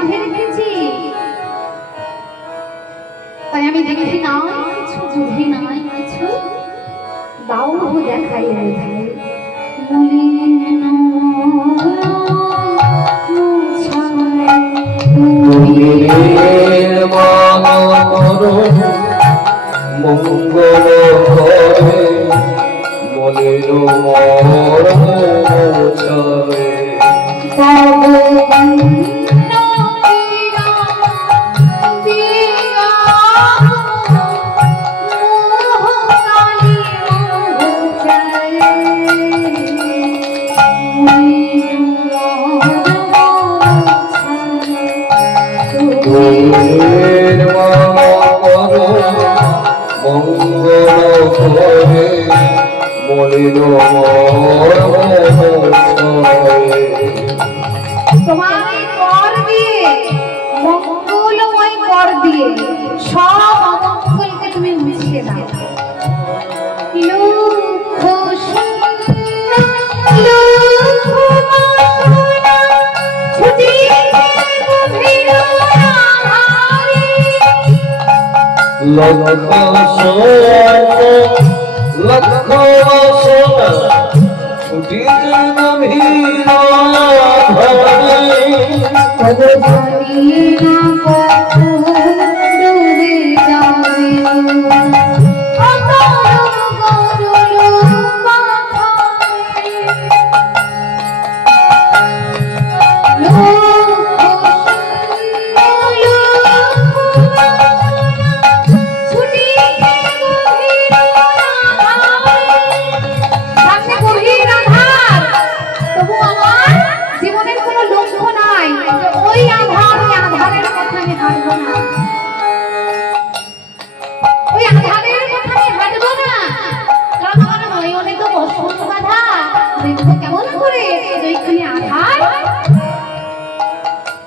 বেঁধে রেখেছি, তাই আমি দেখি না কিছু, বুঝি না কিছু, দাও দেখাই বোঝাই মলিন মঙ্গল করে মলিন মর তোমার কর দিয়ে, মঙ্গলময় কর দিয়ে সব অমঙ্গলকে তুমি মুছিয়ে দাও।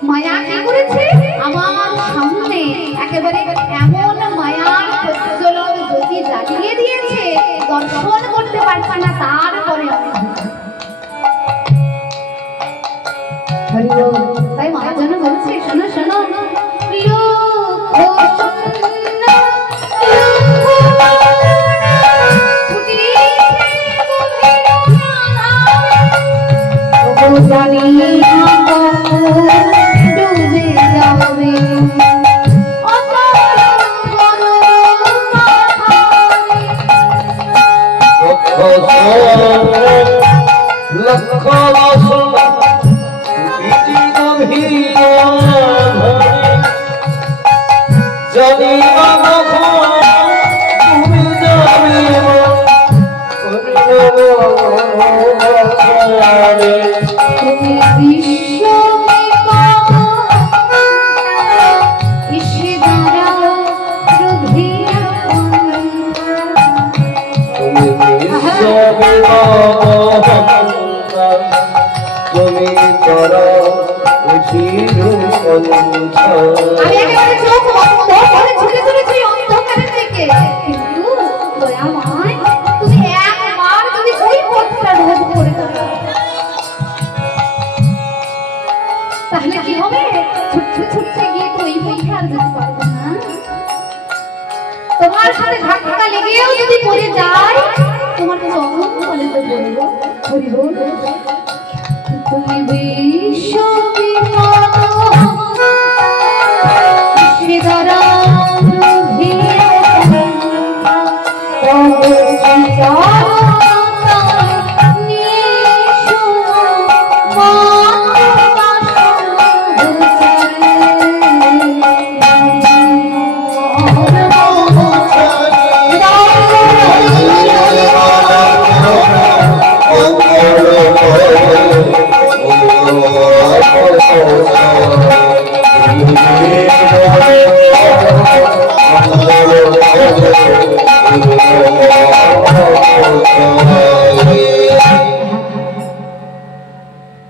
মায়া কি করেছে আমার সামনে একেবারে এমন মায়ার প্রজ্বলন জ্যোতি জ্বালিয়ে দিয়েছে, দর্শন করতে পারছে না। তারপরে তাই মায়া যেন বলছে, শোনো শোনো তাহলে কি হবে? ছুটতে গিয়ে তো এই পথে আর যেতে পারবো না। তোমার সাথে ধাক্কা লেগেও যদি পড়ে যায়, তোমার চরণ তলে তো বলবো হরি বল। তুমি বিশ্ববিখ্যাত শ্রীধরা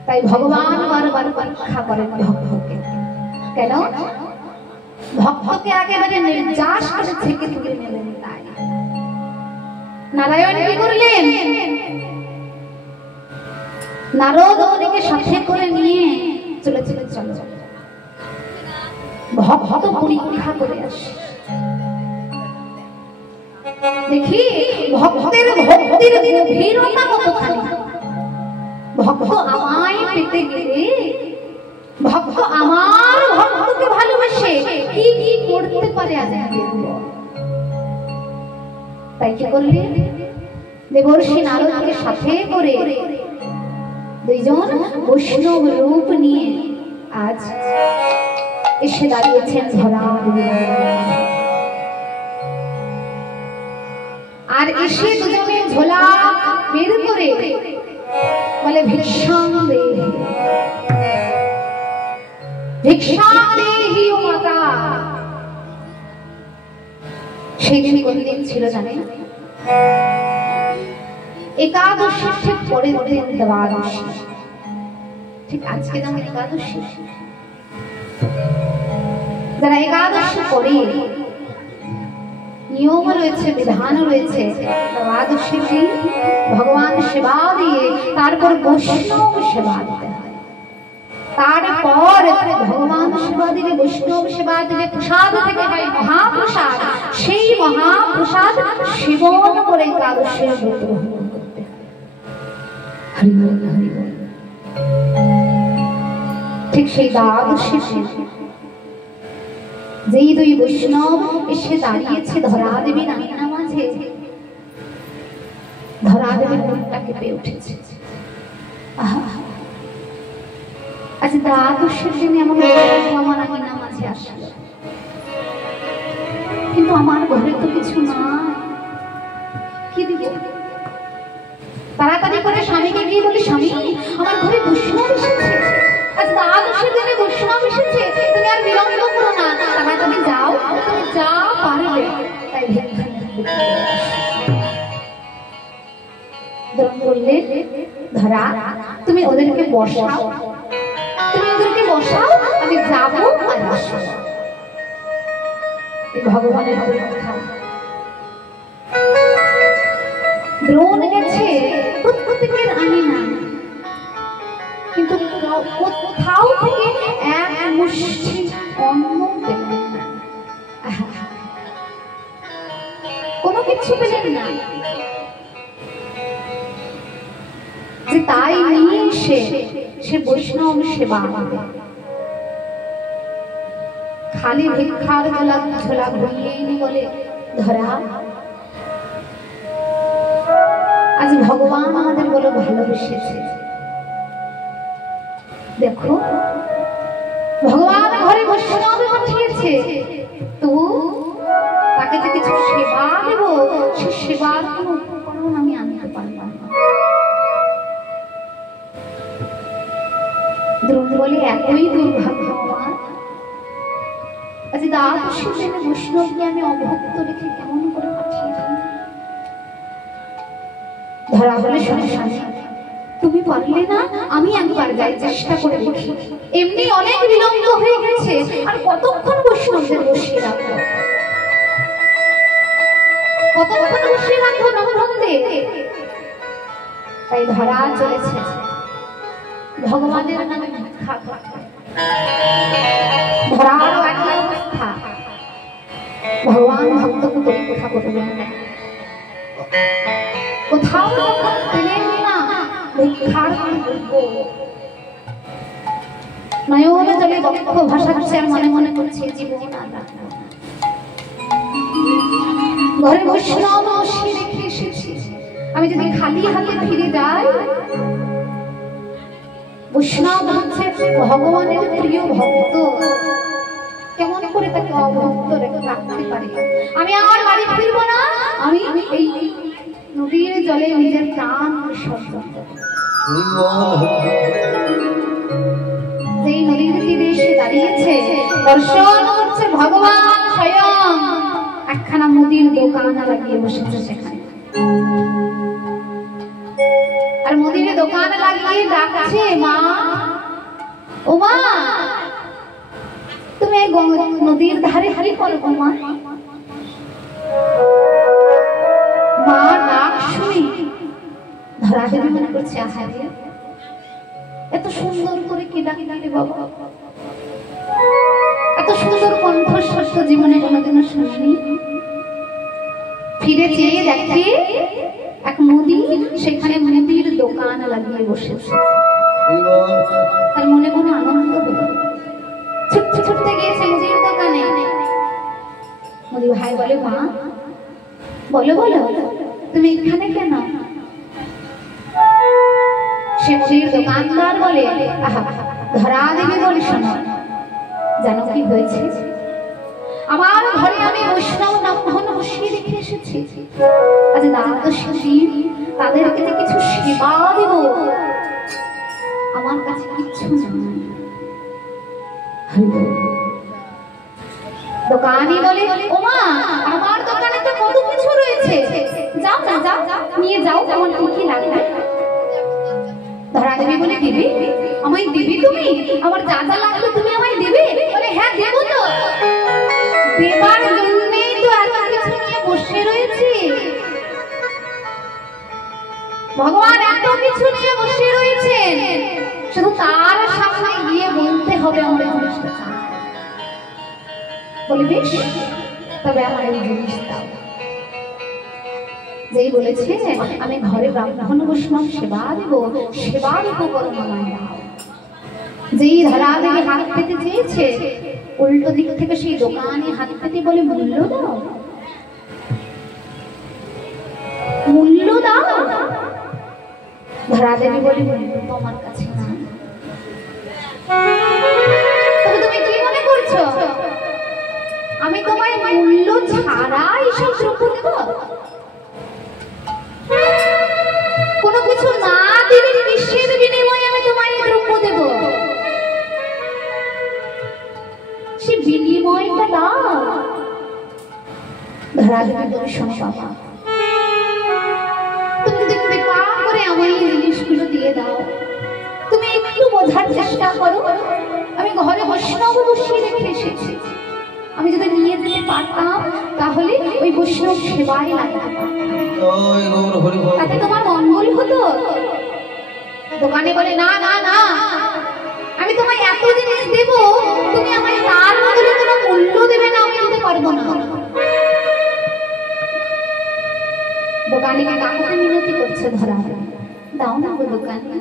তাই ভগবান বারবার পরীক্ষা করেন ভক্তকে। কেন? ভক্তকে একেবারে নির্যাস করে থেকে তুলে নেবেন। তাই নারায়ণ কি করলেন? নারদ মুনিকে সাথে করে নিয়ে চলে ভক্ত পরীক্ষা করে আসে, দেখি ভক্তের ভক্তির গভীরতা কতখানি। ভক্ত আমায় পেতে গেলে, ভক্ত আমার ভক্তকে ভালোবাসে, কি কি করতে পারে আজ দেখব। তাই কি করলে, দেবর্ষি নারদকে সাথে করে দুইজন বৈষ্ণব রূপ নিয়ে আজ এসে দাঁড়িয়েছেন ধরার। আর এসে দুজনে ঝোলা বের করে বলে ভিক্ষাং দেহি, ভিক্ষাং দেহি ও মাতা। সেই দিন কোন দিন ছিল জানেন? একাদশীর ঠিক পরের দিন দ্বাদশী। ঠিক আজকে যেমন একাদশী, যারা একাদশী করে নিয়ম রয়েছে, বিধান রয়েছে, দ্বাদশী দিন ভগবান সেবা দিয়ে তারপর বৈষ্ণব সেবা দিতে হয়। তারপর ভগবান সেবা দিলে, বৈষ্ণব সেবা দিলে প্রসাদ থেকে হয় মহাপ্রসাদ। সেই মহাপ্রসাদ সেবন করে একাদশীর ব্রত গ্রহণ করতে হয়। হরি বল, হরি বল। ঠিক সেই দ্বাদশী যেই দুই বৈষ্ণব এসে দাঁড়িয়েছে ধরা দেবী নামিনা মাঝে, ধরা দেবীর মনটা কেঁপে উঠেছে। আচ্ছা, দ্বাদশীর দিনে আমার নামিনা মাঝে আসলো, কিন্তু আমার ঘরে তো কিছু না, কি দিব? তাড়াতাড়ি করে স্বামীকে গিয়ে বলি, স্বামী আমার ঘরে বৈষ্ণব এসেছে, আজ দ্বাদশীর দিনে বৈষ্ণব এসেছে, তুমি আর বিলম্ব করো না, তাড়াতাড়ি যাও, তুমি যা পারবে তাই বললে, ধরা তুমি ওদেরকে বসাও, তুমি ওদেরকে বসাও, আমি যাবো আর আসবো। ভগবানের পরীক্ষা। দ্রোণ গেছে প্রত্যেকের আঙিনা, কিন্তু কোথাও থেকে এক মুষ্টি অন্ন পেলেন না, কোনো কিছু পেলেন না। যে তাই নিয়ে সে বৈষ্ণব সেবা করে, খালি ভিক্ষার ঝোলা ঘুরিয়ে বলে, ধরা আজ ভগবান আমাদের বলে ভালোবেসেছে, দেখো ভগবান ঘরে বৈষ্ণব পাঠিয়েছে, তো তাকে তো কিছু সেবা দেব, সে সেবার কোনো উপকরণ আমি আনতে পারলাম না। দ্রোণ বলে, এতই দুর্ভাগ্য আমার, আজ দ্বাদশীর দিনে বৈষ্ণবকে আমি অভক্ত রেখে কেমন করে পাঠিয়ে দিই। ধরা বলে, শোনো স্বামী, তুমি পারলে না, আমি একবার যাই, চেষ্টা করে দেখি। এমনি অনেক বিলম্ব হয়ে গেছে, আর কতক্ষণ বৈষ্ণবদের বসিয়ে রাখবো, কতক্ষণ বসিয়ে রাখবো নবরঙ্গে। তাই ধরা চলেছে ভগবানের নামে ভিক্ষা করতে। ধরারও একই অবস্থা, ভগবান ভক্তকে পরীক্ষা করবেন, কোথাও যখন পেলেন না ভিক্ষার নয়ন জলে বক্ষ ভাসাচ্ছে, আর মনে মনে করছে জীবন আর রাখবো না। ঘরে বৈষ্ণব বসিয়ে রেখে এসেছি, আমি যদি খালি হাতে ফিরে যাই, বৈষ্ণব হচ্ছে ভগবানের প্রিয় ভক্ত, কেমন করে তাকে অভক্ত রেখে রাখতে পারি? আমি আমার বাড়ি ফিরবো না, আমি এই নদীর জলে নিজের প্রাণ বিসর্জন দেব। যেই নদীর তীরে এসে দাঁড়িয়েছে, দর্শন করছে ভগবান স্বয়ং, একখানা মুদির দোকান লাগিয়ে বসেছে সেখানে, আর মুদির দোকান লাগিয়ে ডাকছে, মা ও মা, তুমি এই নদীর ধারে কি করো মা? মা ডাক শুনি ধরা দেবী মনে করছে, আহারে এত সুন্দর করে কি ডাকি ডাকে বাবা, এত সুন্দর তো জীবনে কোনোদিনও শুনিনি। ফিরে চেয়ে দেখে এক নদী, সেখানে মুদির দোকান লাগিয়ে বসেছে। তার মনে কোনো আনন্দ হলো, ছুটতে ছুটতে গিয়েছে মুদির দোকানে। মুদি ভাই বলে, মা বলো বলো তুমি এখানে কেন? সে মুদির দোকানদার বলে, আহা ধরা দেবে বলে, শোনো জানো কি হয়েছে? আমার ঘরে আমি বৈষ্ণব ব্রাহ্মণ বসিয়ে রেখে এসেছি। আজ দ্বাদশী, তাদেরকে যে কিছু সেবা দেব, আমার কাছে কিচ্ছু নেই। দোকানি বলে, ওমা আমার দোকানে তো কত কিছু রয়েছে, যাও না যাও নিয়ে যাও, তোমার কি কি লাগবে? ধরা দেবী বলে, দিবি আমায় দিবি তুমি? আমার যা যা লাগবে তুমি আমায় দিবে? বলে, হ্যাঁ দেবো তো, দেবার জন্যই তো এত কিছু নিয়ে বসে রয়েছি। ভগবান এত কিছু নিয়ে বসে রয়েছেন, শুধু তার সামনে গিয়ে বলতে হবে আমার এই জিনিসটা চাই। বলে, বেশ তবে আমার এই জিনিস দাও। যেই বলেছে আমি ঘরে ব্রাহ্মণ বৈষ্ণব সেবা দেব, সেবার উপকরণ আমায় দাও। যেই ধরা দেবী হাত পেতে চেয়েছে, উল্টো দিক থেকে সেই দোকানে হাত পেতে বলে, মূল্য দাও, মূল্য দাও। ধরা দেবী বলে, মূল্য তোমার কাছে না। তবে তুমি কি মনে করছো আমি তোমায় মূল্য ছাড়া এইসব দ্রব্য দেব? কোনো কিছু না দিলে কিসের বিনিময়ে আমি তোমায় দ্রব্য দেব? সে বিনিময়টা দাও। ধরা দেবী বলে, শোনো বাবা, তুমি যদি কৃপা করে আমায় এই জিনিসগুলো দিয়ে দাও, তুমি একটু বোঝার চেষ্টা করো, আমি ঘরে বৈষ্ণব বসিয়ে রেখে এসেছি। আমি যদি নিয়ে যেতে পারতাম তাহলে ওই বৈষ্ণব সেবায় লাগাতে পারতাম, তাতে তোমার মঙ্গল হতো। দোকানে বলে, না না না, আমি তোমায় এত জিনিস দেব, তুমি আমায় তার বদলে কোনো মূল্য দেবে না, আমি দিতে পারবো না। দোকানিকে কাকুকে মিনতি করছে, ধরা দাও না গো দোকানি,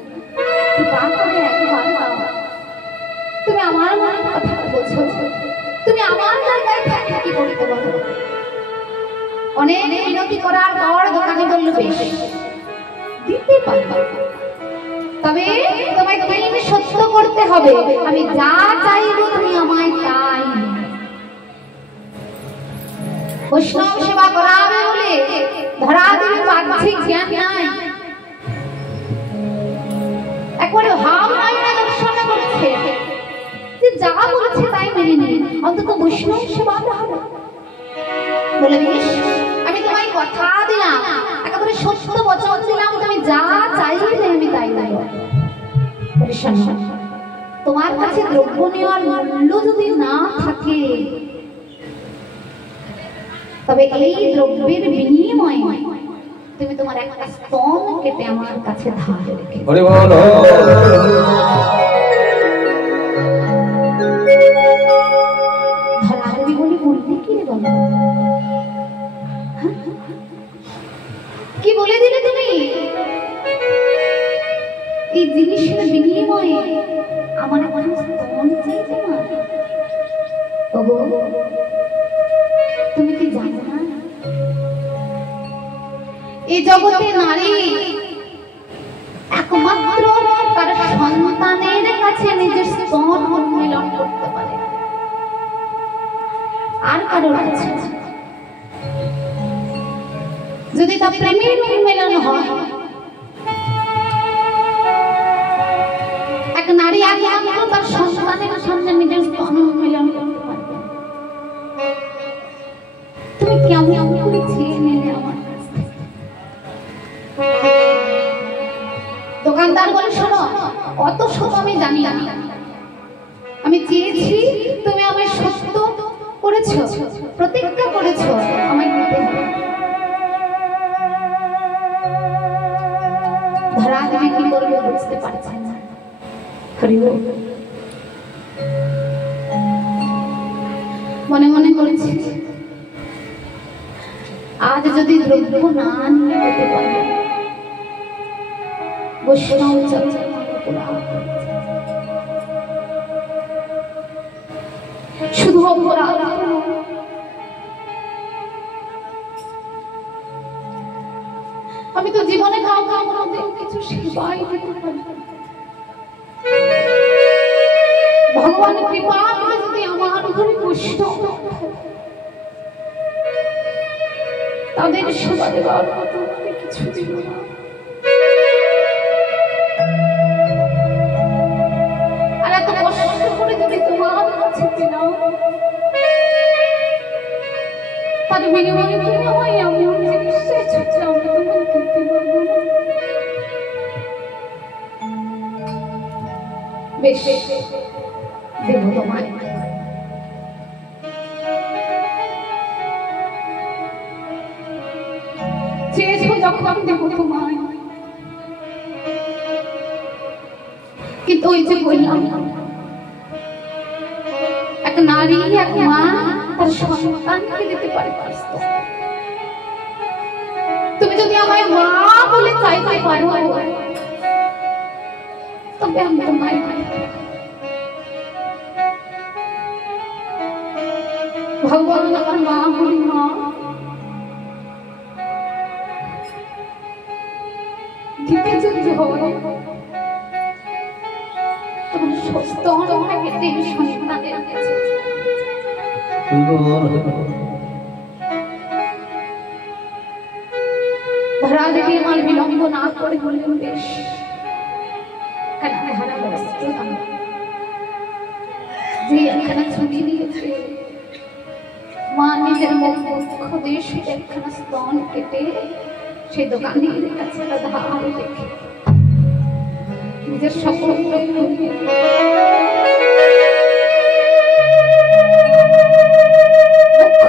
কৃপা করে একবার দাও। তুমি আমার মনের কথা বোঝো, তুমি আমার জায়গায় থাকলে কি করতে পারো? অনেক মিনতি করার পর দোকানি বলল, বেশ দিতে পারবো, তবে তোমায় তিন সত্য করতে হবে, আমি যা চাইবো তুমি আমায় তাই। বৈষ্ণব সেবা করাবে বলে ধরা দেবী বাহ্যিক জ্ঞান নাই, একবারে ভাব নাই না দর্শন করছে যে যা বলছে তাই মেনে নিন, অন্তত বৈষ্ণব সেবা হবে। বলে, বেশ আমি তোমায় কথা দিলাম, একেবারে সত্য বচন দিলাম, তুমি যা চাইবে আমি তাই দেব। তোমার কাছে দ্রব্য নেওয়ার মূল্য যদি না থাকে, তবে এই দ্রব্যের বিনিময়ে তুমি তোমার একটা স্তন কেটে আমার কাছে ধার রেখে। ধরা দেবী বলি, বলতে কি রে বলো, কি বলে দিলে তুমি? এই জিনিসের বিনিময়ে আমার একটা স্তন চাই তোমার? ওগো তুমি কি জানো না, এই জগতে নারী একমাত্র তার সন্তানের কাছে নিজের স্তন উন্মিলন করতে পারে, আর কারোর কাছে। যদি তা প্রেমের উন্মিলন হয়, এক নারী একমাত্র তার সন্তানের সামনে নিজের স্তন উন্মিলন করতে পারে। তুমি কেমন করে চেয়ে নিলে আমার কাছ থেকে? দোকানদার বলে, শোনো অত সব আমি জানি না, আমি চেয়েছি তুমি আমায় সত্য করেছো, প্রতিজ্ঞা করেছো আমায় দিতে হবে। ধরা দেবী কি করবে বুঝতে পারছেন না। মনে মনে করেছি আজ যদি দ্রব্য না নিয়ে যেতে পারবো বৈষ্ণব চর্চার শুধু অপরাধ আমি তো জীবনে কিছু সেবাই দিতে পারি ভগবানের কৃপা করে যদি আমার ঘরে বৈষ্ণব তাদের সেবা দেওয়ার মতো কিছু দিব না। আর এত কষ্ট করে যদি তোমার কাছে দিলাম তার বিনিময়ে তুমি আমায় এমন জিনিস চাইছো আমি তোমায় দিতে পারবো না। বেশ দেব তোমায় চেয়েছো যখন দেব তোমায় কিন্তু ওই যে বললাম এক নারী এক মা তার সন্তানকে দিতে পারে তুমি যদি আমায় মা বলে চাইতে পারো তবে আমি তোমায় ভগবান আমার মা বলি মা দিতে যদি হয় তখন স্তন কেটে সন্তানের কাছে ধরা দেখে আমার বিলম্ব না করে বললেন বেশ যে একখানা ছবি দিয়েছে মা নিজের মুখ দিয়ে একখানা স্তন কেটে সেই দোকানের কাছে ধার রেখে নিজের সকল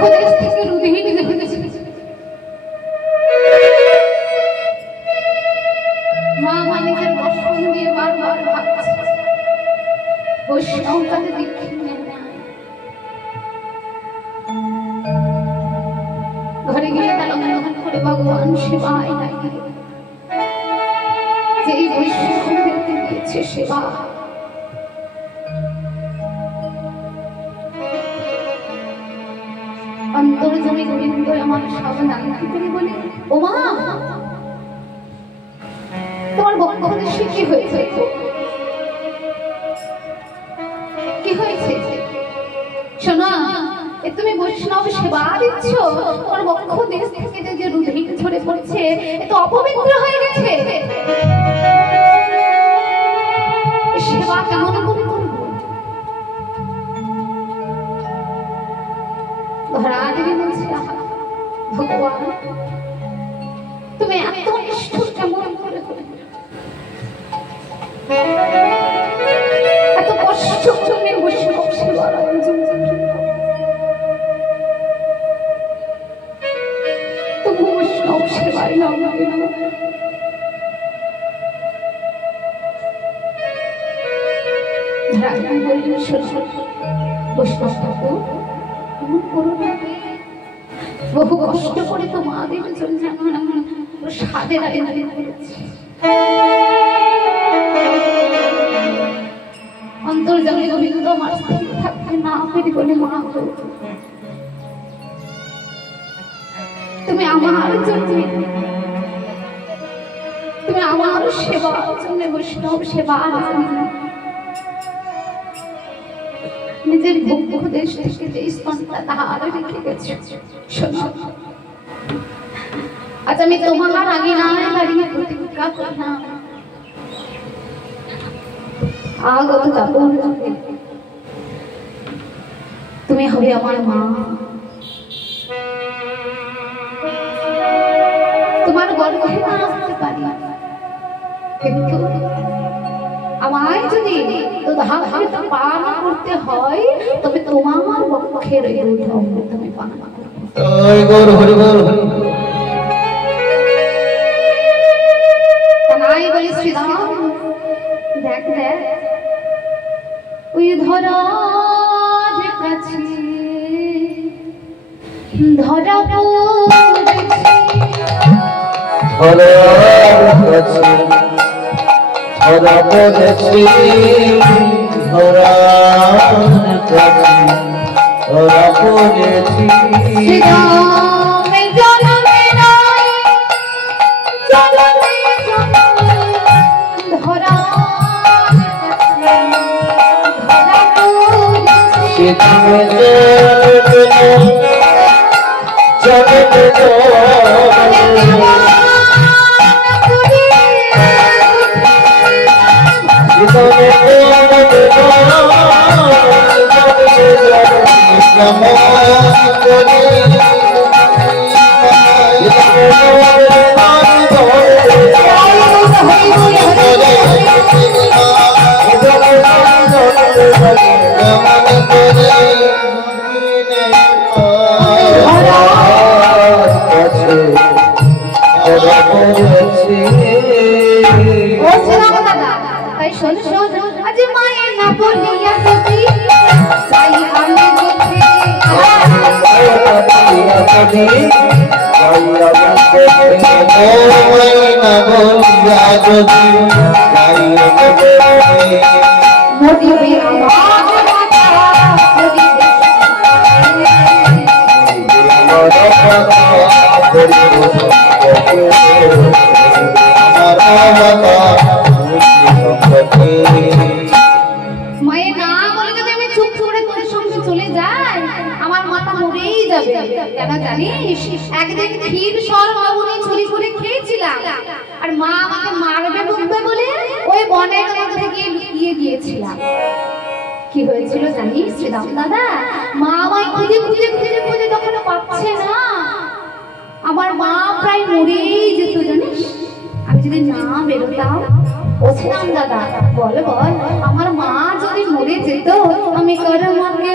দেশ থেকে রুধির মা নিজের বসন দিয়ে বারবার ভাবছে বৈষ্ণব তাদের দীক্ষা নেয় না। ঘরে গিয়ে তারা মনোহর করে ভগবান সেবায় লাগে যে এই বৈষ্ণবদেরকে দিয়েছে সেবা অন্তর্জমি গোবিন্দ আমার সাবধান করে বলে ও মা তোমার বক্ষদেশে কি হয়েছে কি হয়েছে শোনা তুমি বৈষ্ণব সেবা দিচ্ছ তোমার বক্ষদেশ থেকে যে রুধির ঝরে পড়ছে এ তো অপবিত্র হয়ে গেছে সেবা কেমন করে করবো ধরা দেবী বলছে ভগবান তুমি এত নিষ্ঠুর কেমন করে এত কষ্ট তুমি বৈষ্ণব সেবার আয়োজন তবু বৈষ্ণব সেবায় নাম বৈষ্ণব ঠাকুর এমন করো না বহু কষ্ট করে তোমাদের জন্য সাদের আয়োজন করেছি অন্তর্জামী গোবিন্দ আমার স্থির থাকতে না পেরে বলে মা তুমি আমার জন্য তুমি আমার সেবার জন্য বৈষ্ণব সেবা নিজের বক্ষদেশ থেকে যে স্তনটা ধার রেখে গেছে শোনো আজ আমি তোমার আগে না দাঁড়িয়ে প্রতিজ্ঞা করলাম আগত যাপন তুমি হবে আমার মা তোমার গর্ভে না আসতে পারি কিন্তু আমায় যদি দুধামৃত পান করতে হয় তবে তোমার পক্ষে অমৃত আমি পান তাই বলি শ্রীরাম দেখ দেখ ওই ধরার কাছে ধরা পড়েছি একদিন ক্ষীর সর বাবুনি চুরি করে খেয়েছিলাম আর মা আমাকে মারবে বকবে বলে ওই বনের মধ্যে গিয়ে লুকিয়ে গিয়েছিলাম। কি হয়েছিল জানিস শ্রীরাম দাদা? মা আমায় খুঁজে খুঁজে খুঁজে খুঁজে যখন পাচ্ছে না, আমার মা প্রায় মরেই যেত জানিস। আমি যদি না বেরোতাম, ও শ্রীরাম দাদা বল বল, আমার মা যদি মরে যেত আমি করমাকে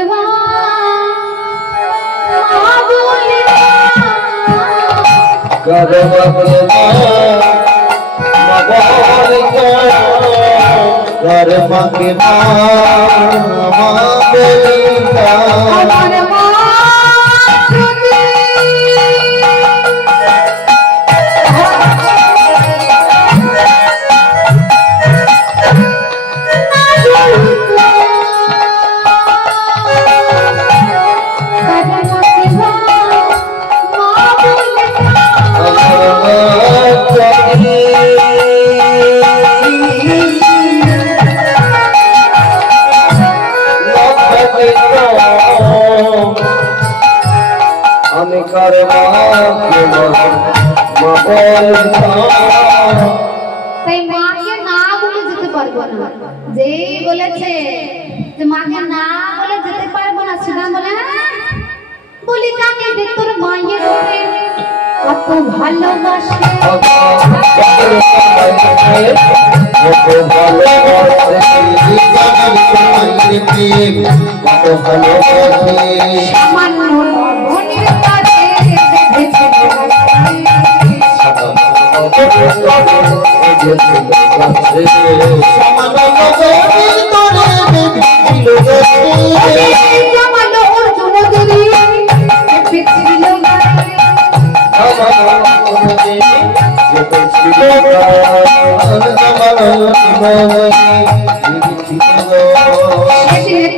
তাই মাকে না বলে যেতে পারবো না। যেই বলেছে যে মাকে না বলে যেতে পারবো না, সেটা বলে বলি কাকে যে তোর মায়ের কত ভালোবাসে, সামান্য মনের কাছে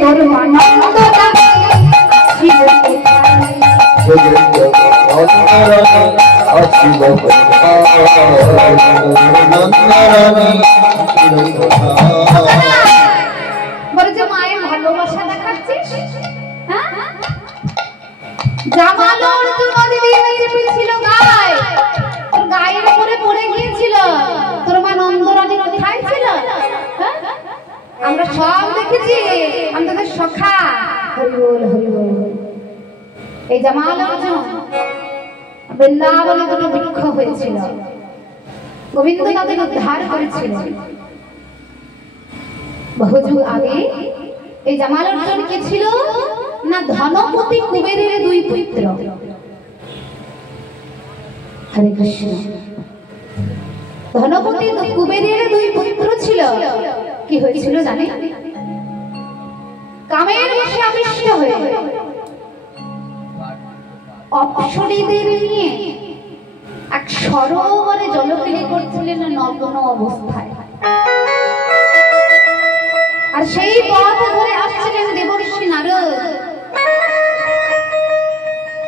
তোর মানন্দ মায়ের ভালোবাসা দেখাচ্ছিস। জামাল ছিল গায়ে, তোর গায়ের উপরে পড়ে গিয়েছিল, তোর মা নন্দরানী কোথায় ছিল? আমরা সব দেখেছি, আমাদের সখা। হরিবল হরিবল। এই জামাল অর্জুন বৃন্দাবনে দুটো বৃক্ষ হয়েছিল, গোবিন্দ তাদের উদ্ধার করেছিল বহুযুগ আগে। এই জামাল অর্জুন কে ছিল না? ধনপতি কুবেরের দুই পুত্র। হরে কৃষ্ণ। ধনপতি কুবেরের দুই পুত্র ছিল। কি হয়েছিল জানে? কামের বশে আবিষ্ট হয়ে অপ্সরীদের নিয়ে এক সরোবরে জলকেলি করছিলেন নগ্ন অবস্থায়। আর সেই পথ ধরে আসছিলেন দেবর্ষি নারদ।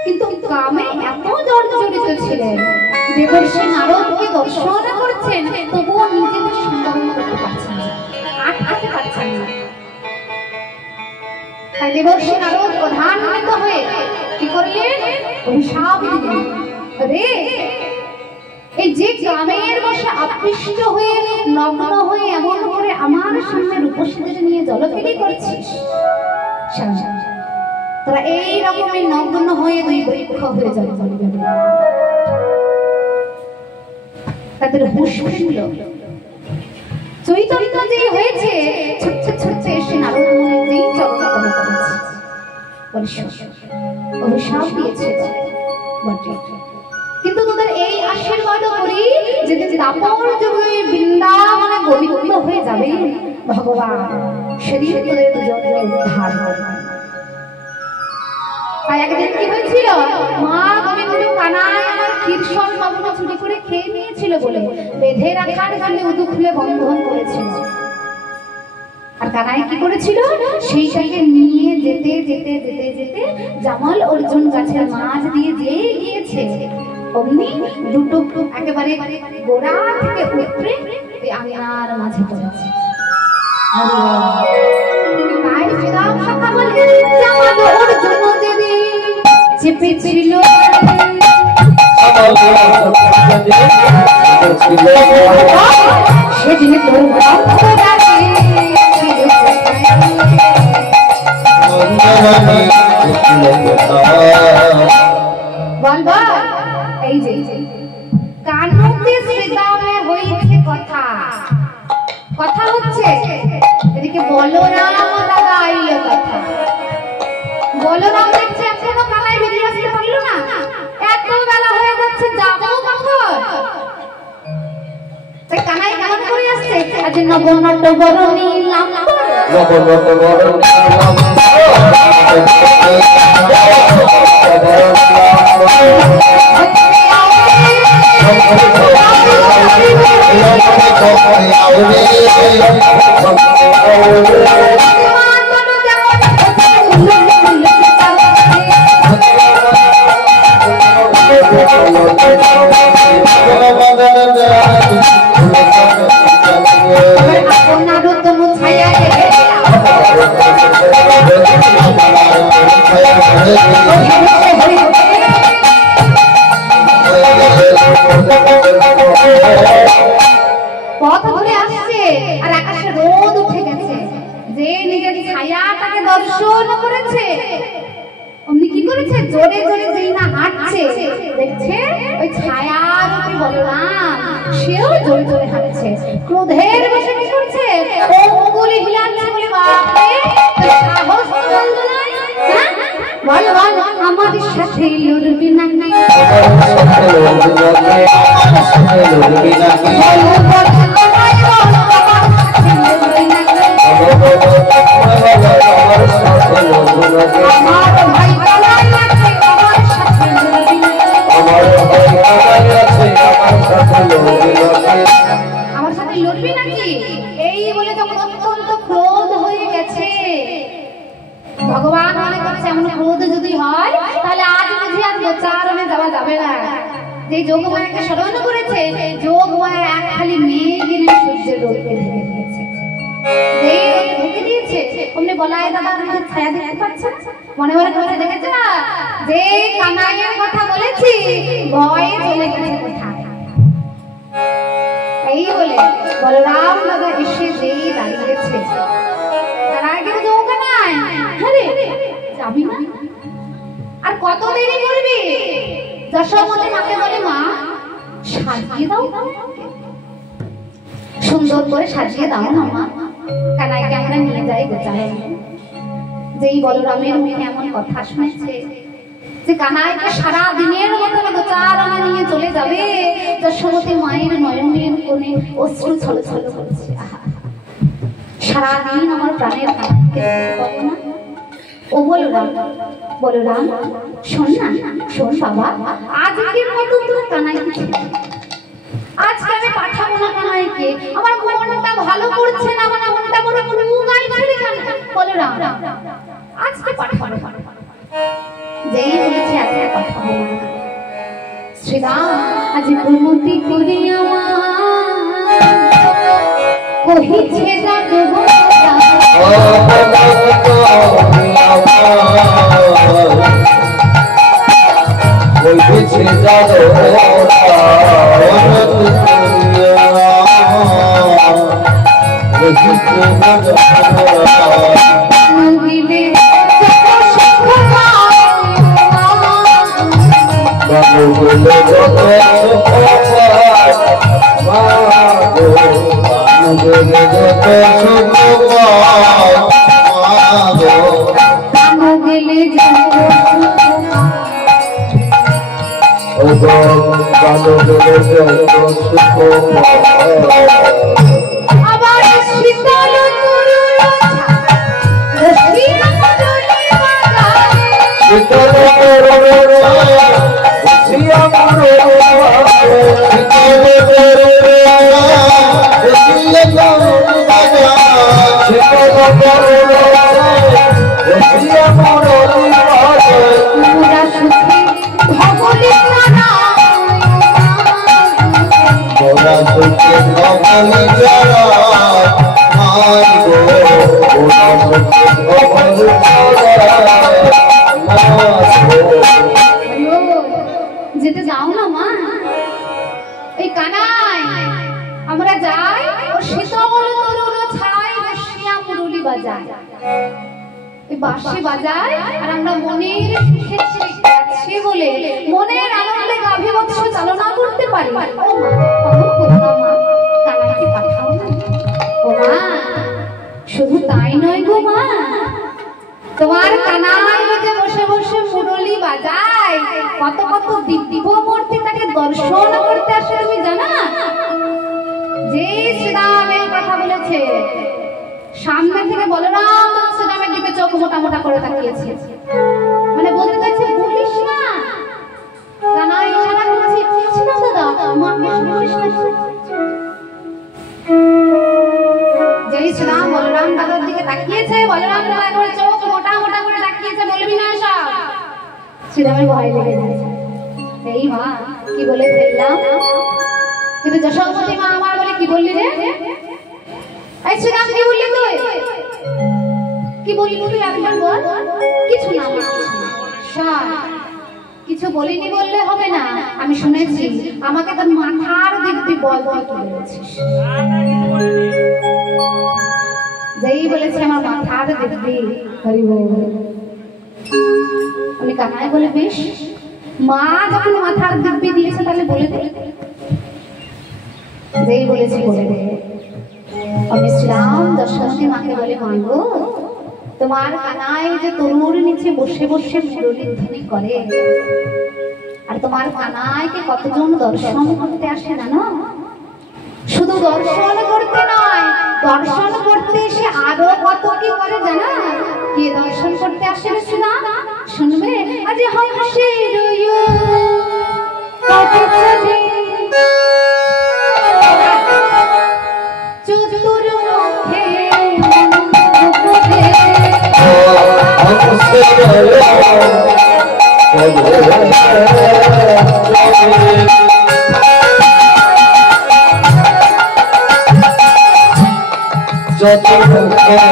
কিন্তু কামে এত জর্জরিত ছিলেন, দেবর্ষি নারদকে দর্শন করছেন, তবুও নিজেকে সংবরণ করতে পারছেন না, আটকাতে পারছেন না। তাই দেবর্ষি নারদ প্রধান্বিত হয়ে কি করলেন? অভিশাপ দিলেন, রে এই যে কামের বশে আকৃষ্ট হয়ে নগ্ন হয়ে এমন করে আমার সামনে রূপসীদের নিয়ে জলকেলি করছিস, তোরা এই রকমের নগ্ন হয়ে দুই বৈক্ষ হয়ে যাবে। তাদের হুঁশ ফিরল, চৈতন্য যে হয়েছে ছুটতে ছুটতে এসে নারদ মুনির চরণে করেছে, অভিশাপ দিয়েছে। কিন্তু তোদের এই আশীর্বাদও করি যে দাপর যুগে বৃন্দাবনে গোবিন্দ হয়ে যাবে ভগবান, সেদিন তোদের দুজনের উদ্ধার হবে। তাই একদিন কি হয়েছিল? মা গোবিন্দ কানাই আমার কীর্ষণ বাবুনা চুরি করে খেয়ে নিয়েছিল বলে বেঁধে রাখার জন্য উদু খুলে বন্ধন করেছিল। আর কানাই কি করেছিল? সেইটাকে নিয়ে যেতে যেতে যেতে যেতে জামাল অর্জুন গাছের মাঝ দিয়ে যে গিয়েছে, অমনি দুটো একেবারে গোড়া থেকে উপরে আঙিনার মাঝে পড়েছে। তাই শ্রীরাম সখা বলে জামাল অর্জুন যেদিন চেপেছিল সেদিন তোর বলবা এই যে কানুতে শ্রীরামে হইছে কথা, কথা হচ্ছে এদিকে বলরাম দাদা আইলো কথা। বলরাম দেখছে এখনো কানাই বেরিয়ে আসতে পারলো না, এত বেলা হয়ে যাচ্ছে, যাবো কখন? তাই কানাই কেমন করে আসছে? আজ নবনট বরণী লাম্বর, নবনট বরণী পথ ধরে আসছে আর আকাশে রোদ উঠে গেছে। যে নিজের ছায়াটাকে দর্শন করেছে অমনি কি করেছে? জোরে জোরে যেই না হাঁটছে, দেখছে ওই ছায়ার উপরে বলরাম, সেও জোরে জোরে হাঁটছে। ক্রোধের বশে কি করছে? অঙ্গুলি হিলাচ্ছে, বলে বাপরে সাহস বন্ধ নাই, বল বল আমার সাথে লড়বি না, আমার সাথে লড়বি নাকি? এই বলে যখন অত্যন্ত ক্রোধ হয়ে গেছে, ভগবান মনে করছে এমন ক্রোধ যদি হয় তাহলে আজ বুঝি আর গোচারণে যাওয়া যাবে না। যে যোগমায়াকে স্মরণ করেছে, যোগমায়া এক খালি মেঘিনী সূর্যের রোদকে ঢেকে দিয়েছে। যেই রোদ ঢেকে দিয়েছে অমনি বলায় দাদা আমাদের ছায়া দেখতে পাচ্ছে, মনে মনে করছে দেখেছে না যে কানাইয়ের কথা বলেছি, ভয়ে চলে গেছে কোথায়। এই বলে বলরাম দাদা এসে যেই দাঁড়িয়েছে, কানাই কেন যাও কানাই, আরে যাবি না আর কত দেরি করবি? যশোমতি মাকে বলে মা সাজিয়ে দাও, সুন্দর করে সাজিয়ে দাও না মা, কানাইকে আমরা নিয়ে যাই গোচারণে। যেই বলরামের মুখে এমন কথা শুনেছে যে কানাইকে সারা দিনের মতো গোচারণে নিয়ে চলে যাবে, যশোমতি মায়ের নয়নের কোণে অশ্রু ছলছল করছে। সারাদিন আমার প্রাণের কানাইকে পাবো না, ও বলরাম, বলরাম শোন না, শোন বাবা, আজকের মতো তোর কানাইকে ছেড়ে দে। আজকে আমি পাঠাবো না কানাইকে, আমার মনটা ভালো করছে না, আমার মনটা বড় মুগাই ছেড়ে কেন। বলরাম আজকে পাঠাবো না। যেই বলেছে আজকে পাঠাবো না, শ্রীরাম আজ প্রমতি করি আমার কহিছে ডাকবো যেতে যাও না মা। এই কানাই আমরা যাই ও শীতল তরুণ ছাই বসিয়া মুরলি বাজায়, এই বাঁশি বাজায় আর আমরা মনের সুখে আছে বলে মনের আনন্দে গাভীবৎস চালনা করতে পারি। ও মা কখন করো মা, কানাইকে পাঠাও না। ও মা শুধু তাই নয় গো মা, তোমার কানাই যে বসে বসে মুরলি বাজায়, কত কত দিব্য মূর্তি তাকে দর্শন করতে আসে তুমি জানো না? যে শ্রীরাম এই কথা বলেছে, সামনে থেকে বলরাম শ্রীরামের দিকে চোখ মোটা মোটা করে তাকিয়েছে, মানে বলতে চাইছে বলিস না। কানাই ইশারা করছে, শ্রীরাম দাদা মা বলিস না। যেই শ্রীরাম বলরাম দাদার দিকে তাকিয়েছে, বলরাম দাদা একবার চোখ মোটা মোটা করে তাকিয়েছে, বলবি না সব। শ্রীরামের ভয় লেগে যাচ্ছে, এই মা কি বলে ফেললাম, কিন্তু যশোমতী মা আমার বলে কি বললি রে? এই শ্রীরাম কি বললি তুই? কি বললি তুই একবার বল। কিছু না শোন, কিছু বলিনি বললে হবে না, আমি শুনেছি, আমাকে তোর মাথার দিক তুই বল তুই কি বলেছিস। যেই বলেছে আমার মাথার দিক দিয়ে হরি বল, আমি কানাই বলে বেশ, মা যখন মাথার দিব্যি দিয়েছে তাহলে বলে দে। যেই বলেছে বলে দে। আমি শ্রীরাম দশরথী মাকে বলে মা গো, তোমার কানাই যে তরুর নিচে বসে বসে মুরলী ধ্বনি করে, আর তোমার কানাইকে কতজন দর্শন করতে আসে জানো? শুধু দর্শন করতে নয়, দর্শন করতে এসে আরো কত কি করে জানো? কে দর্শন করতে আসে রে শ্রীরাম? শুনবে আজ হাসে রইও চতুর মুখে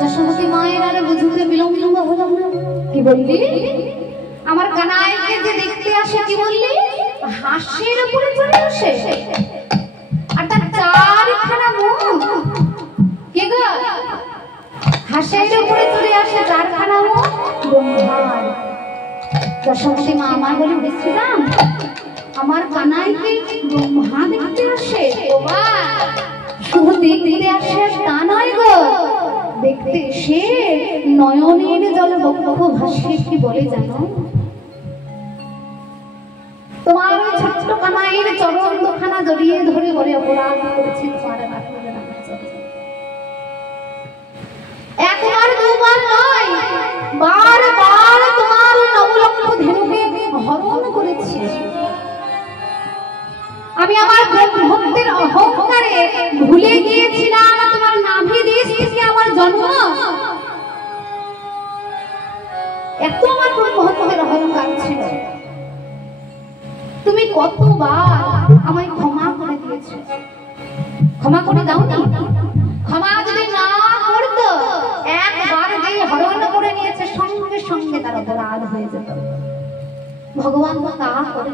যশোমতী মায়ের আর বুঝতে বিলম্ব হলো না। কি বললি? আমার কানাইকে যে দেখতে আসে, কি বললি? হাসির উপরে চলে আসে, আর তার চারখানা মুখ। কি গো? হাসির উপরে চলে আসে, চারখানা মুখ ব্রহ্মার। যশোমতী মা আমার বলে উঠেছিলাম, আমার কানাইকে ব্রহ্মা দেখতে আসে। বাবা, শুধু দেখতে আসে তা নয় গো, দেখতে সে নয়নের জল বক্ষ ভাসিয়ে কি বলে জানো? তোমার ওই ছোট্ট কানাইয়ের চরণ দুখানা জড়িয়ে ধরে বলে, অপরাধ করেছি তোমার রাখলে না। একবার দুবার নয়, বারবার তোমার নবলক্ষ ধেনুকে হরণ করেছি। আমি আমার ভক্তের অহংকারে ভুলে গিয়েছিলাম তোমার নাভি দেশ থেকে আমার জন্ম। এত আমার ভক্তের অহংকার ছিল, তুমি কতবার আমায় ক্ষমা করে দিয়েছ। ক্ষমা করে দাওনি? ক্ষমা যদি না করতো, একবার যে হরণ করে নিয়েছে সঙ্গে সঙ্গে তার অপরাধ হয়ে যেত। ভগবান তা করে।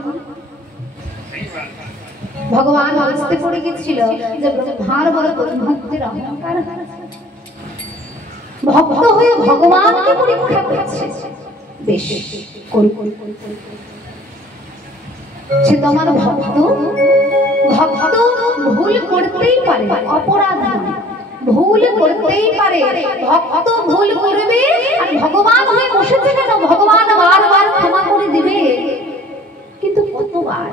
ভগবান বুঝতে পড়ে গেছিল যে ভার বড় ভক্তের অহংকার, ভক্ত হয়ে ভগবানকে পরীক্ষা করছে। বেশ করি, সে তোমার ভক্ত। ভক্ত ভুল করতেই পারে, অপরাধ ভুল করতেই পারে। ভক্ত ভুল করবে, আর ভগবান হয়ে বসেছে কেন? ভগবান বারবার ক্ষমা করে দিবে, কিন্তু কতবার?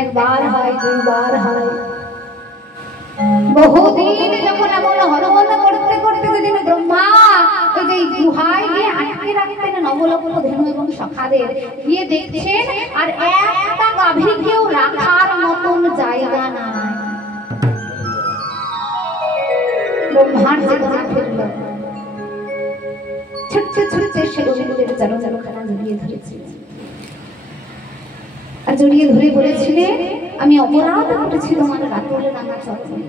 একবার হয়, দুইবার হয়। বহুদিন যখন এমন হরহর করতে করতে যেদিন ব্রহ্মা ওই যে গুহায় গিয়ে আটকে রাখতেন নবলক্ষ ধেনু এবং সখাদের, গিয়ে দেখছেন আর একটা গাভীকেও রাখার মতন জায়গা নাই। ব্রহ্মার চেতনা ফিরল, ছুটতে ছুটতে সে গোবিন্দের চরণখানা জড়িয়ে ধরেছিলেন, আর জড়িয়ে ধরে বলেছিলেন, আমি অপরাধ করেছি তোমার রাতুল রাঙা চরণে।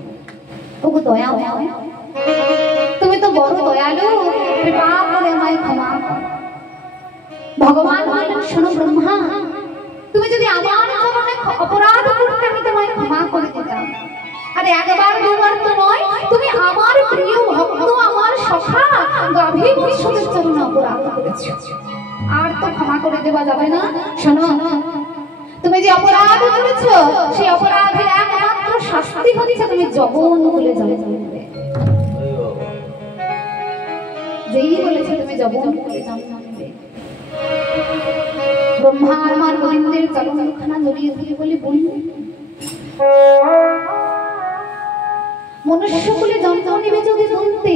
ওগো দয়াময়, তুমি তো বড় দয়ালু, কৃপা করে আমায় ক্ষমা করো। ভগবান বললেন, শোনো ব্রহ্মা, তুমি যদি আমার চরণে অপরাধ করতে, আমি তোমায় ক্ষমা করে দিতাম। আরে একবার দুবার তো নয়, তুমি আমার প্রিয় ভক্ত, আমার সখা গাভী বৈষ্ণবের চরণে অপরাধ করেছো, আর তো ক্ষমা করে দেওয়া যাবে না। শোনো, তুমি যে অপরাধ করেছো, সেই অপরাধের একমাত্র শাস্তি হচ্ছে তুমি যবন বলে জলে যাবে। যেই বলেছে তুমি যবন বলে জলে যাবে। ব্রহ্মা আমার গোবিন্দের চরণখানা জড়িয়ে ধরে বলে, বলল, মনুষ্যকুলে জন্ম নেবে যদি বলতে,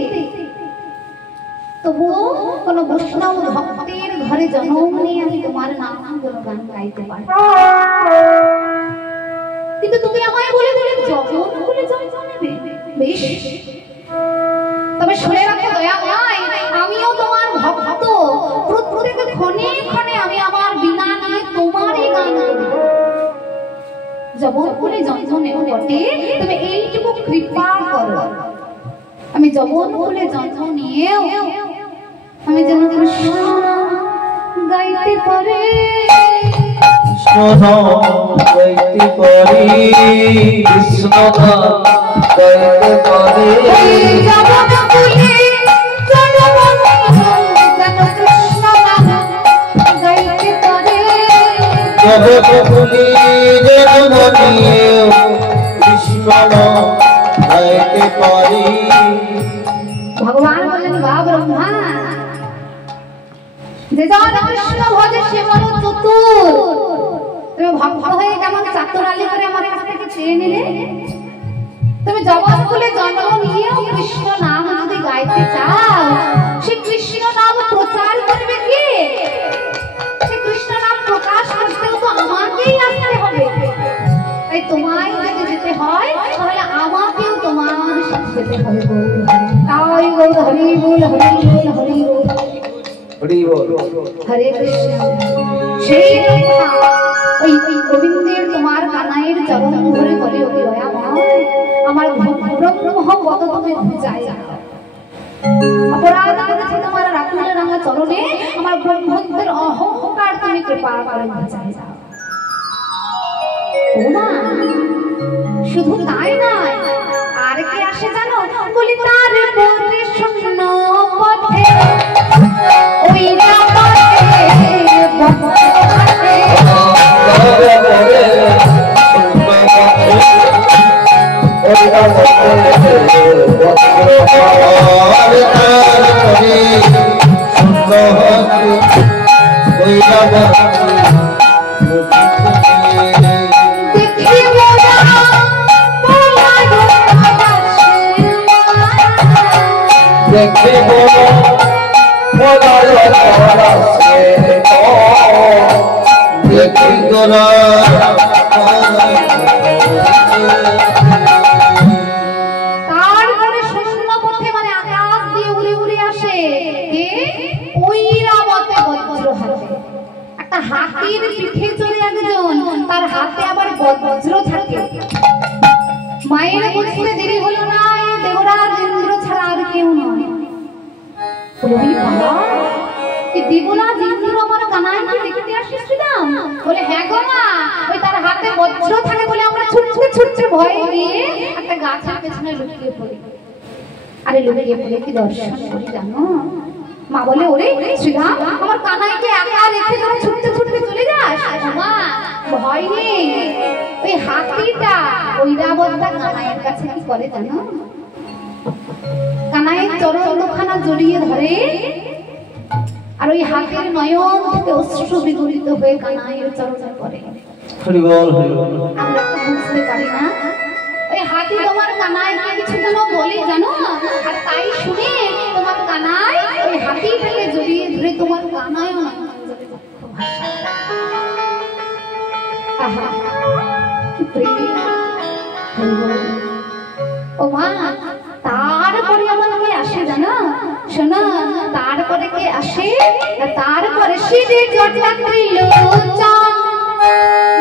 তবুও কোন বৈষ্ণব ভক্তের ঘরে জন্ম নিয়ে আমি তোমার নাম গুণগান গাইতে পারি। কিন্তু তুমি আমায় বলে দিলে যখন বলে জন্ম নেবে। বেশ, তবে শুনে রাখো দয়াময়, আমিও তোমার ভক্ত। প্রত্যেক ক্ষণে ক্ষণে আমি আমার বিনা নিয়ে তোমারই গান করি। যখন বলে জন্ম নেব বটে, তুমি এইটুকু কৃপা করো, আমি যখন বলে জন্ম নিয়েও আমি যেন কৃষ্ণ গাইতে পারি। কৃষ্ণ গাইতে পারি, কৃষ্ণ গাইতে পারি। যখন বলে জন্ম যেন কৃষ্ণ গাইতে পারি। যখন বলি জন্ম নিয়েও কৃষ্ণ গাইতে পারি। ভগবান বললেন, বা ব্রহ্মা, যে যার কৃষ্ণ ভজে সে বড় চতুর। তুমি ভক্ত হয়ে কেমন চাতুরালি করে আমার কাছ থেকে চেয়ে নিলে? তুমি জগৎ বলে জন্ম নিয়েও কৃষ্ণ নাম যদি গাইতে চাও, সে কৃষ্ণ নাম প্রচার করবে কে? সে কৃষ্ণ নাম প্রকাশ করতেও তো আমাকেই আসতে হবে। তাই তোমায় যদি যেতে হয়, তাহলে আমাকেও তোমার সাথে যেতে হবে। তাই গৌর হরি বল, হরি বল, হরি বল, হরি বল, হরে কৃষ্ণ। সেই ব্রহ্মা ওই গোবিন্দের তোমার কানাইয়ের চরণ ধরে বলে ওকে দয়াময় আমার ব্রহ্ম কত তুমি বুঝাই অপরাধ করেছে তোমার রাতুল রাঙা চরণে আমার ব্রহ্মত্বের অহংকার তুমি কৃপা করে বুঝাই যাও। ওমা শুধু তাই নয় আর কি আসে জানো বলি তার পরে শূন্য পথে ওই তারপরে শূন্য পথে মানে আকাশ দিয়ে উড়ে উড়ে আসে কে ঐরাবতে বজ্র হাতে একটা হাতির পিঠে চড়ে একজন তার হাতে আবার বজ্র থাকে। মায়ের বুঝতে দেরি হলো না দেবরাজ ইন্দ্র ছাড়া আর কেউ নয়। বলি বাবা এই দেবরাজ ইন্দ্র আমার কানাইকে দেখতে আসিস শ্রীরাম বলে হ্যাঁ গো মা ওই তার হাতে বজ্র থাকে বলে আমরা ছুটতে ছুটতে ভয়ে গিয়ে একটা গাছের পেছনে লুকিয়ে পড়ি। আরে লুকিয়ে পড়ে কি দর্শন করি জানো মা বলে ওরে শ্রীরাম আমার কানাইকে একা রেখে তোরা ছুটতে ছুটতে চলে যাস। মা ভয় নেই ওই হাতিটা ঐরাবতটা কানাইয়ের কাছে কি করে জানো কানাইয়ের চরণ দুখানা জড়িয়ে ধরে আর ওই হাতের নয়ন থেকে অশ্রু বিগলিত হয়ে কানাইয়ের চরণে পড়ে। আমরা তো বুঝতে পারি না ওই হাতি তোমার কানাইকে কিছু যেন বলে জানো আর তাই শুনে তোমার কানাই ওই হাতিটাকে জড়িয়ে ধরে তোমার কানাইও না আহা কি প্রেম ও মা। তারপরে আমাকে আসে জানো শোনো তারপরে কে আসে তারপরে শিরে জটা ত্রিলোচন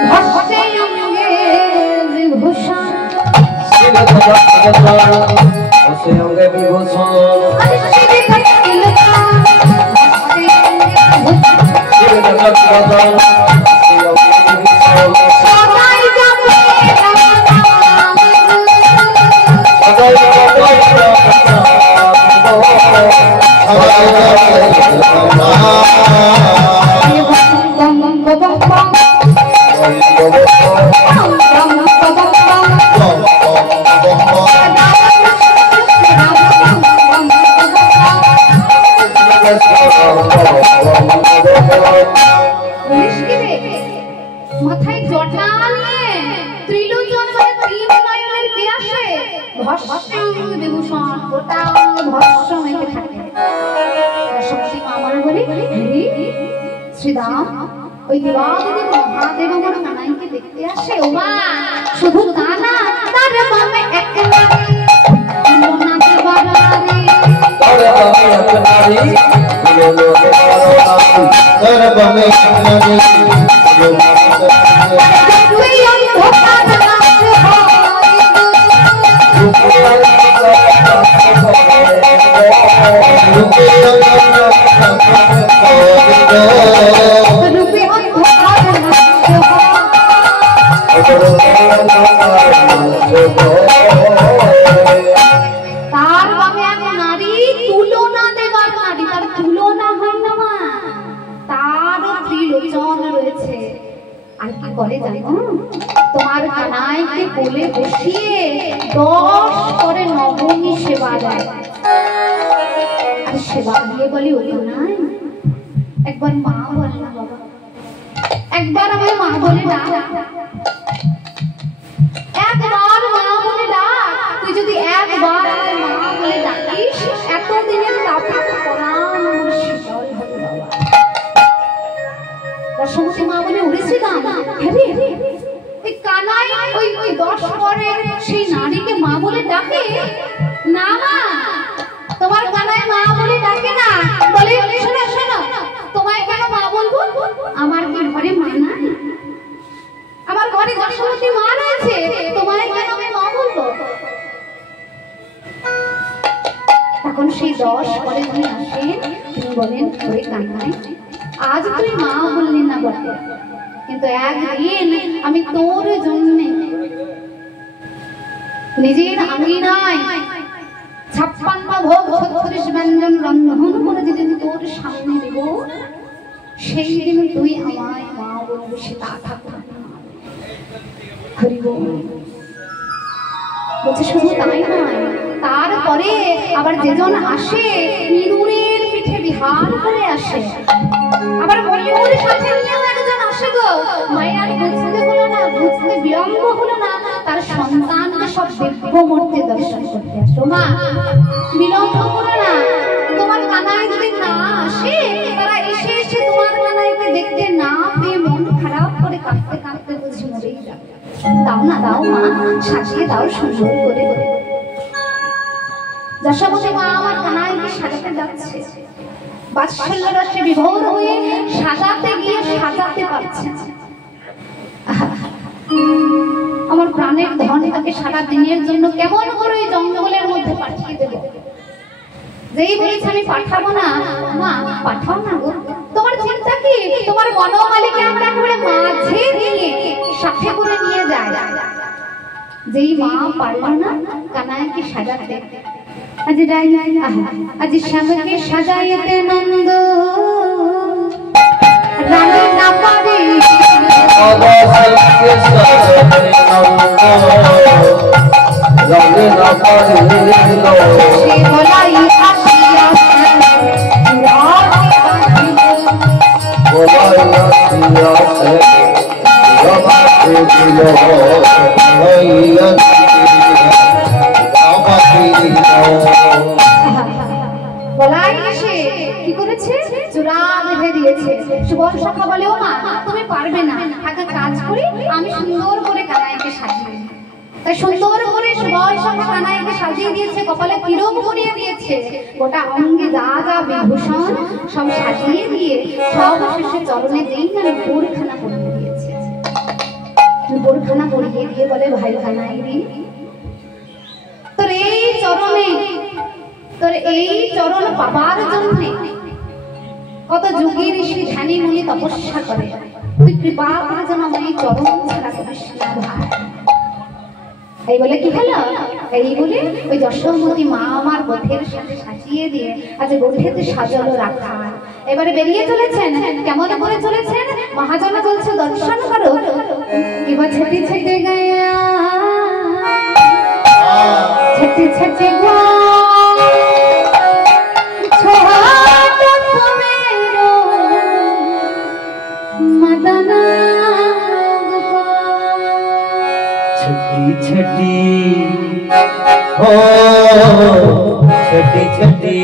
ভস্মে অঙ্গে বিভূষণ শিরে জটা ভস্মে অঙ্গে বিভূষণ শিরে জটা ত্রিলোচন শিরে জটা ত্রিলোচন সদাই যাবে মাথায় জটা নিয়ে ত্রিলোচন মানে তিন নয়নের কে আসে ভস্মে বিভূষণ গোটা ভস্ম মেখে থাকে। সত্যি আমার বলি শ্রীরাম ওই দেবাদিদেব মহাদেব আমার কানাইকে দেখতে আসে। ও মা শুধু তা না তার বামে এক নারী তুলনা দেবার নারী তার বামে এক নারী তার বামে এক নারী তুই অন্ধকার নাচে হয় রূপে অন্ধকার নাচে তার বামে এক নারী তুলনা দেবার নারী তার তুলনা হয় না মা তারও ত্রিলোচন রয়েছে। আর কি করে জানো তোমার কানাইকে কোলে বসিয়ে 10 করে নবমী সেবা দেয়। আর সেবা দিয়ে বলি ও কানাই একবার মা বল না বাবা একবার আমার মা বলে ডাক একবার মা বলে ডাক তুই যদি একবার আমার মা বলে ডাকিস এতদিনের তাপে পরাণ আমার শীতল হবে বাবা। দশমতী মা বলে ওরে শ্রীরাম এই কানাই ওই 10 করে সেই নারীকে মা বলে ডাকে না মা তোমার কানাই মা বলে ডাকে না বলে শোনো শোনো তোমায় কেন মা বলবো আমার কি ঘরে মা নাই যশ করে তিনি আসেন, তিনি বলেন ওরে কানাই, আজ তুই মা বললি না বটে, কিন্তু একদিন আমি তোর জন্য নিজের আঙ্গিনায় 56 ভোগ 36 ব্যঞ্জন রন্ধন করে যেদিন তোর সামনে দেব, সেই দিন তুই আমায় মা বলবি, সে তা ঠাকুর হরি বল। বলছে শুধু তাই নয়, তারপরে আবার যেজন আসে ইঁদুরের পিঠে বিহার করে আসে, আবার ময়ূর সাথে নিয়েও একজন আসে গো। মায়ের বুঝতে হলো না, বুঝতে বিলম্ব হলো না, তার সন্তানকে সব দিব্য মূর্তি দর্শন করতে আসো। মা বিলম্ব করো না, তোমার কানাই যদি না আসে, তারা এসে এসে তোমার কানাইকে দেখতে না পেয়ে মন খারাপ করে কাঁদতে কাঁদতে বুঝি মরেই যাবে। দাও না, দাও মা, সাজিয়ে দাও সুন্দর করে। যশোমতী মা আমার কানাইকে সাজাতে যাচ্ছে, বাৎসল্য রসে বিভোর হয়ে সাজাতে গিয়ে সাজাতে পারছে। আমার প্রাণের ধন তাকে সারা দিনের জন্য কেমন করে জঙ্গলের মধ্যে পাঠিয়ে দেব। যেই বলেছে আমি পাঠাবো না, মা পাঠাও না গো, তোমার চিন্তা কি? তোমার বনমালীকে আমরা একেবারে মাঝে দিয়ে সাথে করে নিয়ে যাই। যেই মা পারলো না কানাইকে সাজাতে, আজ শ্যামকে সাজাইতে নন্দ রানী না পারে, সে বলাই আসিয়া বলাই এসে কি করেছে? চূড়া বেঁধে দিয়েছে। সুবর্ণসখা বলেও মা তুমি পারবে না, একটা কাজ করি, আমি সুন্দর করে কানাইকে সাজিয়ে দিই। তাই সুন্দর করে সুবর্ণসখা কানাইকে সাজিয়ে দিয়েছে, কপালে তিলক পরিয়ে দিয়েছে, গোটা অঙ্গে যা যা বিভূষণ সব সাজিয়ে দিয়ে সব শেষে চরণে যেই না বোরখানা পরিয়ে দিয়েছে। বোরখানা পরিয়ে দিয়ে বলে ভাই কানাই রে, তোর এই চরণে, তোর এই চরণ পাবার জন্য কত যুগের ঋষি ধ্যানী মুনি তপস্যা করে, তুই কৃপা করে যেন আমার এই চরণ ছাড়া করিস না ভাই। এই বলে কি হলো? এই বলে ওই যশোমতী মা আমার গোঠের সাথে সাজিয়ে দিয়ে আজ গোঠেতে সাজালো রাখা। এবারে বেরিয়ে চলেছেন, কেমন করে চলেছেন? মহাজনা বলছে দর্শন করো। এবার ছেটে ছেটে গায়া, ছেটে ছেটে গা छटी हो छटी छटी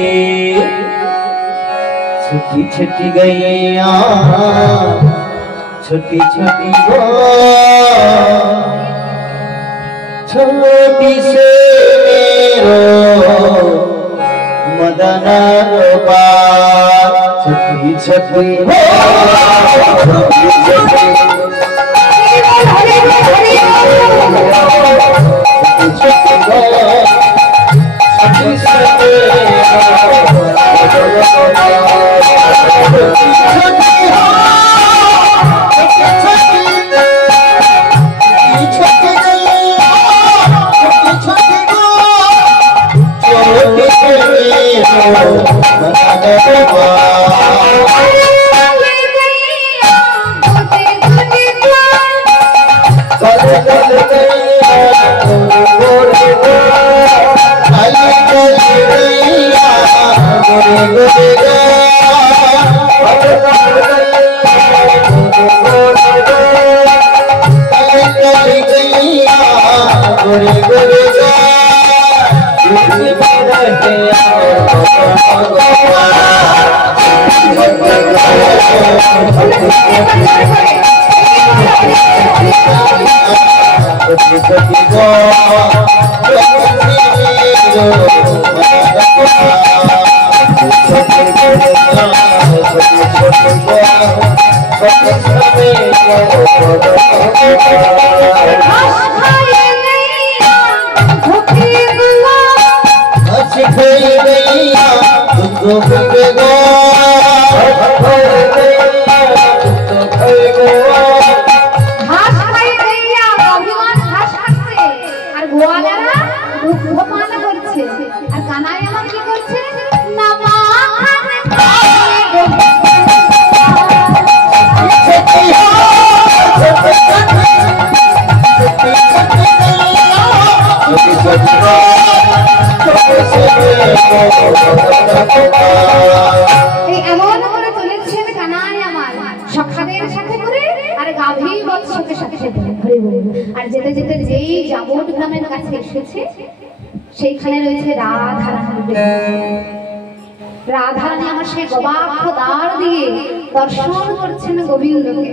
छटी छटी गैया छोटी छोटी गो छोटी से मेरो मदन गोपाल छटी छटी हो छोटी छोटी गैया ঘাস খাই দিয়া অভিমান ঘাস খাচ্ছে আর গোয়ালারা দুঃখ পান করছে আর কানাই আমার কি করছে না মা এমন করে চলেছেন কানাই আমার সখাদের সাথে করে আর গাভী বৎসকে সাথে ধরে আর যেতে যেতে যেই জামুট গ্রামের কাছে এসেছে সেইখানে রয়েছে রাধারানী আমার সেই গবাক্ষ দ্বার দিয়ে দর্শন করছেন গোবিন্দকে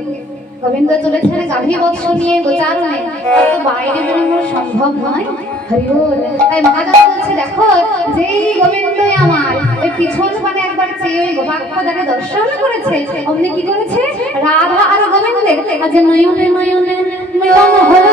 গোবিন্দ চলেছেন গাভী বৎস নিয়ে গোচারণে তো বাইরে বেরোনো সম্ভব নয় হরিবল তাই মহাজন বলছে দেখো যেই গোবিন্দই আমার ওই পিছন পানে একবার চেয়ে ওই গোবাক্ষ দ্বারে দর্শন করেছে অমনি কি করেছে রাধা আর গোবিন্দের আজ নয়নে নয়নে মিলন হলো